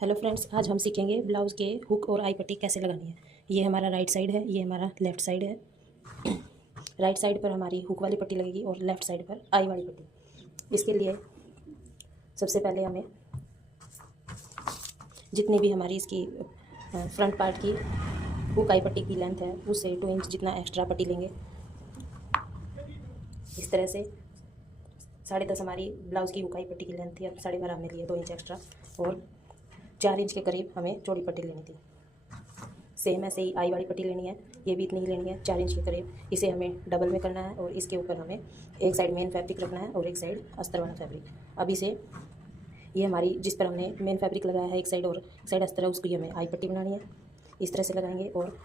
Hello friends, आज हम सीखेंगे ब्लाउज़ के हुक और आई पट्टी कैसे लगानी है। ये हमारा राइट साइड है, ये हमारा लेफ़्ट साइड है। राइट साइड पर हमारी हुक वाली पट्टी लगेगी और लेफ़्ट साइड पर आई वाली पट्टी। इसके लिए सबसे पहले हमें जितनी भी हमारी इसकी फ्रंट पार्ट की हुक आई पट्टी की लेंथ है उससे 2 इंच जितना एक्स्ट्रा पट्टी लेंगे। इस तरह से 10.5 हमारी ब्लाउज़ की हुक आई पट्टी की लेंथ थी, अब 12.5 हमने लिए 2 इंच एक्स्ट्रा और 4 इंच के करीब हमें चौड़ी पट्टी लेनी थी। सेम ऐसे ही आई वाली पट्टी लेनी है, ये भी इतनी ही लेनी है 4 इंच के करीब। इसे हमें डबल में करना है और इसके ऊपर हमें एक साइड मेन फैब्रिक रखना है और एक साइड अस्तर वाला फैब्रिक। अब इसे ये हमारी जिस पर हमने मेन फैब्रिक लगाया है एक साइड और एक साइड अस्तर है, उसको ये हमें आई पट्टी बनानी है। इस तरह से लगाएंगे और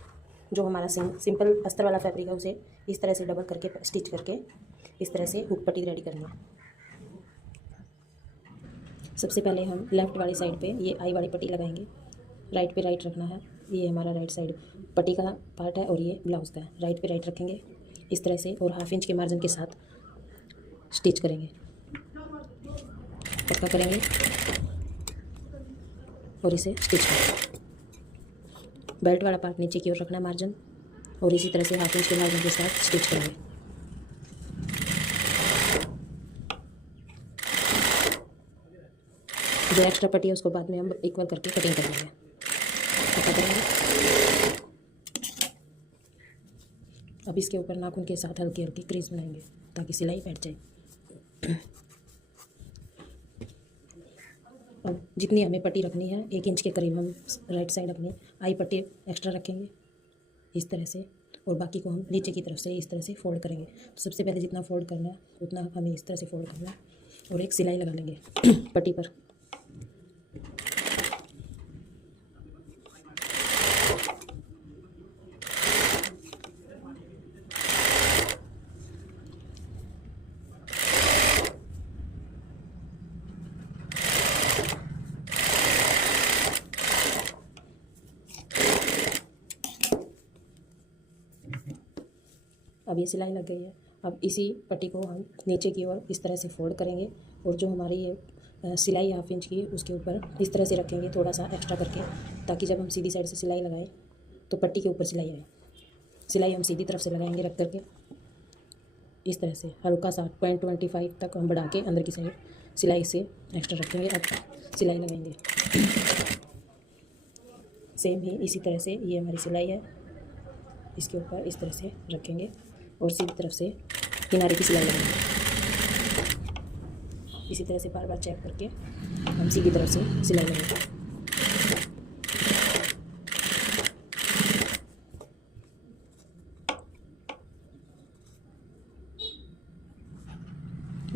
जो हमारा सिंपल अस्तर वाला फैब्रिक है उसे इस तरह से डबल करके स्टिच करके इस तरह से हुक पट्टी रेडी करनी है। सबसे पहले हम लेफ़्ट वाली साइड पे ये आई वाली पट्टी लगाएंगे। राइट पे राइट रखना है, ये हमारा राइट साइड पट्टी का पार्ट है और ये ब्लाउज़ का है। राइट पे राइट रखेंगे इस तरह से और 1/2 इंच के मार्जिन के साथ स्टिच करेंगे, पक्का करेंगे और इसे स्टिच करेंगे। बेल्ट वाला पार्ट नीचे की ओर रखना है मार्जिन और इसी तरह से 1/2 इंच के मार्जिन के साथ स्टिच करेंगे। जो एक्स्ट्रा पट्टी है उसको बाद में हम इक्वल करके कटिंग कर लेंगे, पक्का करेंगे। अब इसके ऊपर नाखून के साथ हल्की हल्की क्रीज बनाएंगे ताकि सिलाई बैठ जाए। अब जितनी हमें पट्टी रखनी है 1 इंच के करीब हम राइट साइड अपनी आई पट्टी एक्स्ट्रा रखेंगे इस तरह से और बाकी को हम नीचे की तरफ से इस तरह से फोल्ड करेंगे। तो सबसे पहले जितना फोल्ड करना है उतना हमें इस तरह से फोल्ड करना है और एक सिलाई लगा लेंगे पट्टी पर। अब ये सिलाई लग गई है। अब इसी पट्टी को हम नीचे की ओर इस तरह से फोल्ड करेंगे और जो हमारी ये सिलाई 1/2 इंच की इस ऊपर इस तरह से रखेंगे थोड़ा सा एक्स्ट्रा करके, ताकि जब हम सीधी साइड से सिलाई लगाएं तो पट्टी के ऊपर सिलाई आए। सिलाई हम सीधी तरफ से लगाएंगे रख करके इस तरह से हल्का सा 0.25 तक हम बढ़ा के अंदर की साइड सिलाई से एक्स्ट्रा रखेंगे। अब सिलाई लगाएंगे सेम ही इसी तरह से, ये हमारी सिलाई है, इसके ऊपर इस तरह से रखेंगे और सीधी तरफ से किनारे की सिलाई लगाएंगे। इसी तरह से बार बार चेक करके हम सीधी तरफ से सिलाई लगाएंगे।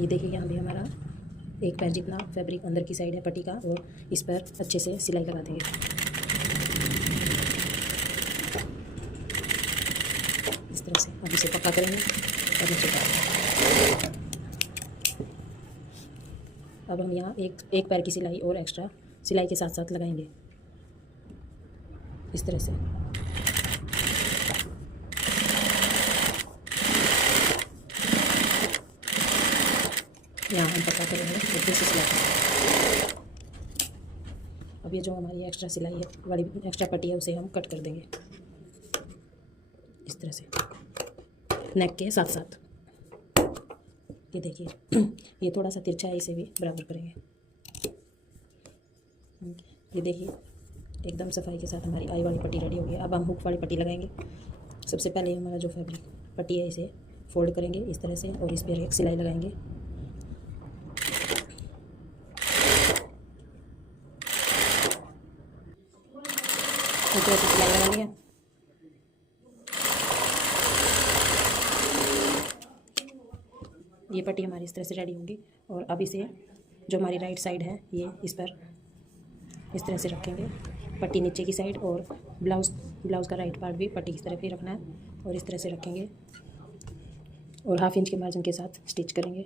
ये देखिए यहाँ भी हमारा एक पैर जितना फैब्रिक अंदर की साइड है पट्टी का और इस पर अच्छे से सिलाई लगा देंगे इस तरह से। अब इसे पक्का करेंगे और नीचे डालेंगे। अब हम यहाँ एक पैर की सिलाई और एक्स्ट्रा सिलाई के साथ साथ लगाएंगे इस तरह से। यहाँ हम पक्का करेंगे और फिर से सिलाई। अब ये जो हमारी एक्स्ट्रा सिलाई है वाली एक्स्ट्रा पट्टी है उसे हम कट कर देंगे इस तरह से नेक के साथ साथ। ये देखिए ये थोड़ा सा तिरछा है, इसे भी बराबर करेंगे। ये देखिए एकदम सफाई के साथ हमारी आई वाली पट्टी रेडी हो गई। अब हम हुक वाली पट्टी लगाएंगे। सबसे पहले हमारा जो फैब्रिक पट्टी है इसे फोल्ड करेंगे इस तरह से और इस पर एक सिलाई लगाएंगे। ऊपर से सिलाई लगाएंगे। ये पट्टी हमारी इस तरह से रेडी होगी और अब इसे जो हमारी राइट साइड है ये इस पर इस तरह से रखेंगे पट्टी नीचे की साइड और ब्लाउज़ का राइट पार्ट भी पट्टी की तरफ ही रखना है और इस तरह से रखेंगे और 1/2 इंच के मार्जिन के साथ स्टिच करेंगे।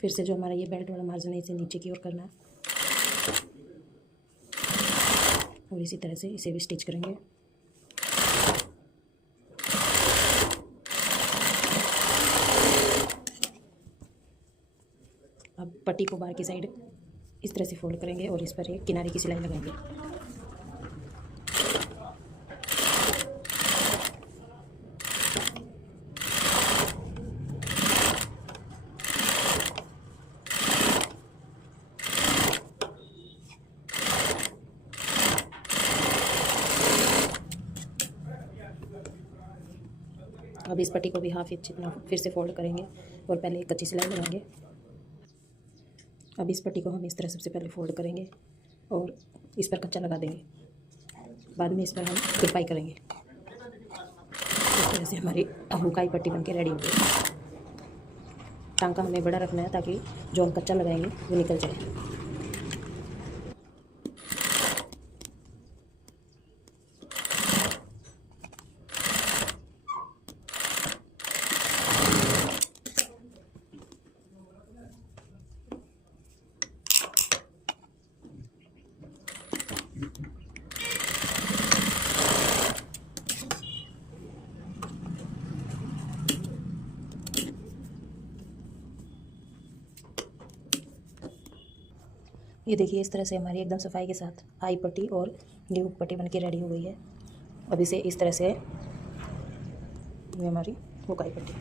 फिर से जो हमारा ये बेल्ट वाला मार्जिन है इसे नीचे की ओर करना है और इसी तरह से इसे भी स्टिच करेंगे। पट्टी को बाहर की साइड इस तरह से फोल्ड करेंगे और इस पर एक किनारे की सिलाई लगाएंगे। अब इस पट्टी को भी हाफ इंच जितना फिर से फोल्ड करेंगे और पहले एक कच्ची सिलाई लगाएंगे। अब इस पट्टी को हम इस तरह सबसे पहले फोल्ड करेंगे और इस पर कच्चा लगा देंगे। बाद में इस पर हम तुरपाई करेंगे। इस तरह से हमारी हुकाई पट्टी बनके रेडी हो गई। टांका हमें बड़ा रखना है ताकि जो हम कच्चा लगाएंगे वो निकल जाए। ये देखिए इस तरह से हमारी एकदम सफाई के साथ आई पट्टी और न्यू पट्टी बनके रेडी हो गई है। अब इसे इस तरह से ये हमारी हुकाई पट्टी।